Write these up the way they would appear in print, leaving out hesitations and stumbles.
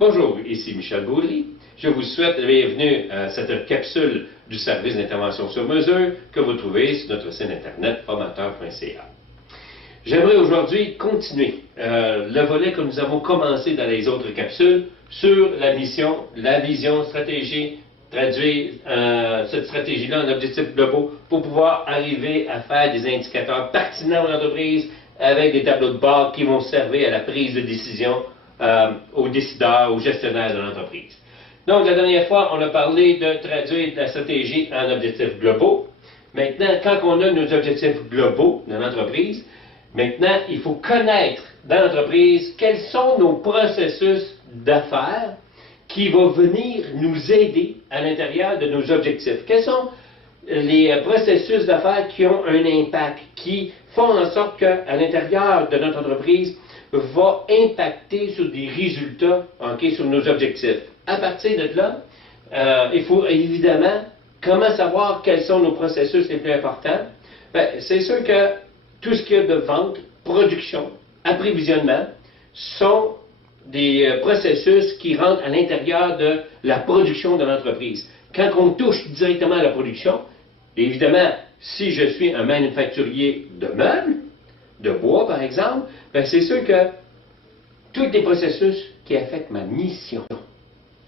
Bonjour, ici Michel Baudry. Je vous souhaite la bienvenue à cette capsule du service d'intervention sur mesure que vous trouvez sur notre site internet formateur.ca. J'aimerais aujourd'hui continuer le volet que nous avons commencé dans les autres capsules sur la mission, la vision, stratégie, traduire cette stratégie-là en objectifs globaux pour pouvoir arriver à faire des indicateurs pertinents à l'entreprise avec des tableaux de bord qui vont servir à la prise de décision aux décideurs, aux gestionnaires de l'entreprise. Donc, la dernière fois, on a parlé de traduire la stratégie en objectifs globaux. Maintenant, quand on a nos objectifs globaux dans l'entreprise, maintenant, il faut connaître dans l'entreprise quels sont nos processus d'affaires qui vont venir nous aider à l'intérieur de nos objectifs. Quels sont les processus d'affaires qui ont un impact, qui font en sorte qu'à l'intérieur de notre entreprise, va impacter sur des résultats, sur nos objectifs. À partir de là, il faut évidemment, comment savoir quels sont nos processus les plus importants? C'est sûr que tout ce qu'il y a de vente, production, approvisionnement, sont des processus qui rentrent à l'intérieur de la production de l'entreprise. Quand on touche directement à la production, évidemment, si je suis un manufacturier de meubles, de bois par exemple, c'est sûr que tous les processus qui affectent ma mission,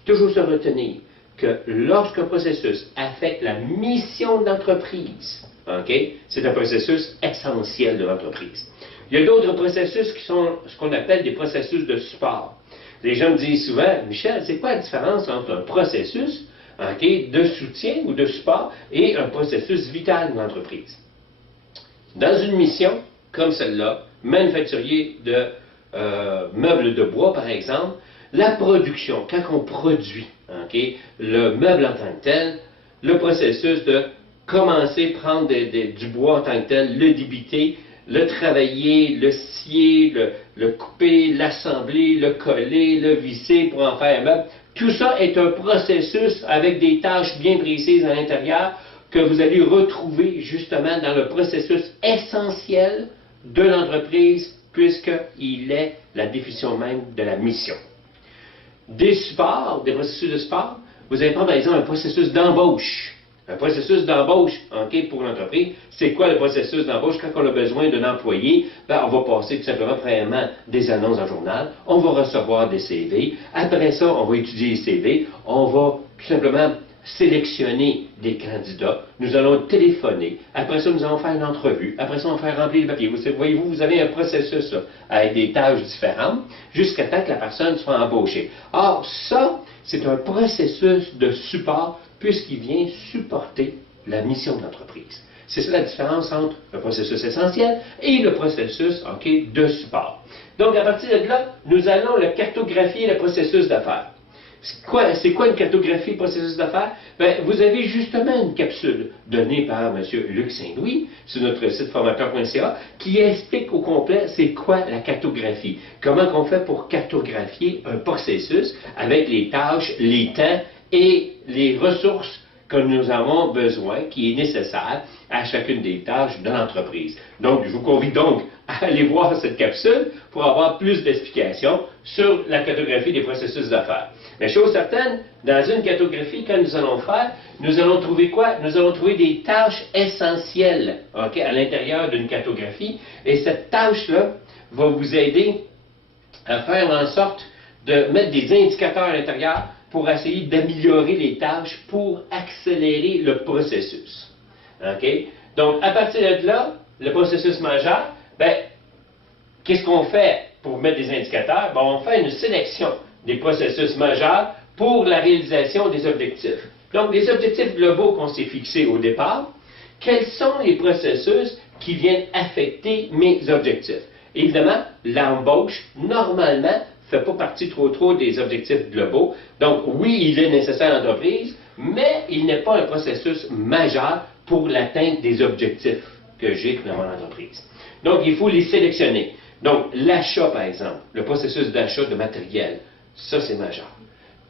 toujours se retenir que lorsqu'un processus affecte la mission de l'entreprise, c'est un processus essentiel de l'entreprise. Il y a d'autres processus qui sont ce qu'on appelle des processus de support. Les gens me disent souvent, Michel, c'est quoi la différence entre un processus de soutien ou de support et un processus vital de l'entreprise? Dans une mission comme celle-là, manufacturier de meubles de bois par exemple, la production, quand on produit le meuble en tant que tel, le processus de commencer à prendre du bois en tant que tel, le débiter, le travailler, le scier, le couper, l'assembler, le coller, le visser pour en faire un meuble, tout ça est un processus avec des tâches bien précises à l'intérieur que vous allez retrouver justement dans le processus essentiel de l'entreprise puisqu'il est la définition même de la mission. Des supports, des processus de support, vous allez prendre par exemple un processus d'embauche. Un processus d'embauche pour l'entreprise, c'est quoi le processus d'embauche? Quand on a besoin d'un employé, on va passer tout simplement premièrement des annonces en journal, on va recevoir des CV, après ça, on va étudier les CV, on va tout simplement sélectionner des candidats, nous allons téléphoner, après ça, nous allons faire une entrevue, après ça, on va faire remplir le papier. Voyez-vous, vous avez un processus là, avec des tâches différentes, jusqu'à temps que la personne soit embauchée. Or, ça, c'est un processus de support, puisqu'il vient supporter la mission de l'entreprise. C'est ça la différence entre le processus essentiel et le processus de support. Donc, à partir de là, nous allons cartographier le processus d'affaires. C'est quoi une cartographie processus d'affaires? Vous avez justement une capsule donnée par M. Luc Saint-Louis sur notre site formateur.ca qui explique au complet c'est quoi la cartographie. Comment on fait pour cartographier un processus avec les tâches, les temps et les ressources que nous avons besoin, qui est nécessaire à chacune des tâches de l'entreprise. Donc, je vous convie donc à aller voir cette capsule pour avoir plus d'explications sur la cartographie des processus d'affaires. Mais chose certaine, dans une cartographie, quand nous allons faire, nous allons trouver quoi? Nous allons trouver des tâches essentielles à l'intérieur d'une cartographie. Et cette tâche-là va vous aider à faire en sorte de mettre des indicateurs à l'intérieur pour essayer d'améliorer les tâches pour accélérer le processus. Donc, à partir de là, le processus majeur, qu'est-ce qu'on fait pour mettre des indicateurs? On fait une sélection des processus majeurs pour la réalisation des objectifs. Donc, les objectifs globaux qu'on s'est fixés au départ, quels sont les processus qui viennent affecter mes objectifs? Évidemment, l'embauche, normalement, ne fait pas partie trop des objectifs globaux. Donc, oui, il est nécessaire à l'entreprise, mais il n'est pas un processus majeur pour l'atteinte des objectifs que j'ai dans mon entreprise. Donc, il faut les sélectionner. Donc, l'achat, par exemple, le processus d'achat de matériel, ça, c'est majeur.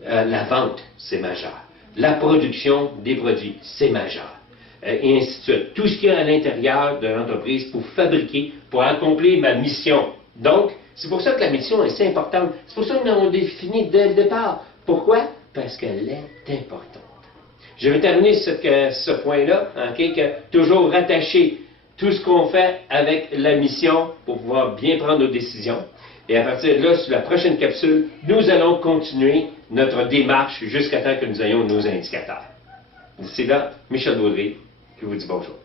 La vente, c'est majeur. La production des produits, c'est majeur. Et ainsi de suite. Tout ce qu'il y a à l'intérieur de l'entreprise pour fabriquer, pour accomplir ma mission. Donc, C'est pour ça que la mission est si importante. C'est pour ça que nous l'avons définie dès le départ. Pourquoi? Parce qu'elle est importante. Je vais terminer ce point-là, que toujours rattacher tout ce qu'on fait avec la mission pour pouvoir bien prendre nos décisions. Et à partir de là, sur la prochaine capsule, nous allons continuer notre démarche jusqu'à temps que nous ayons nos indicateurs. D'ici là, Michel Baudry, qui vous dit bonjour.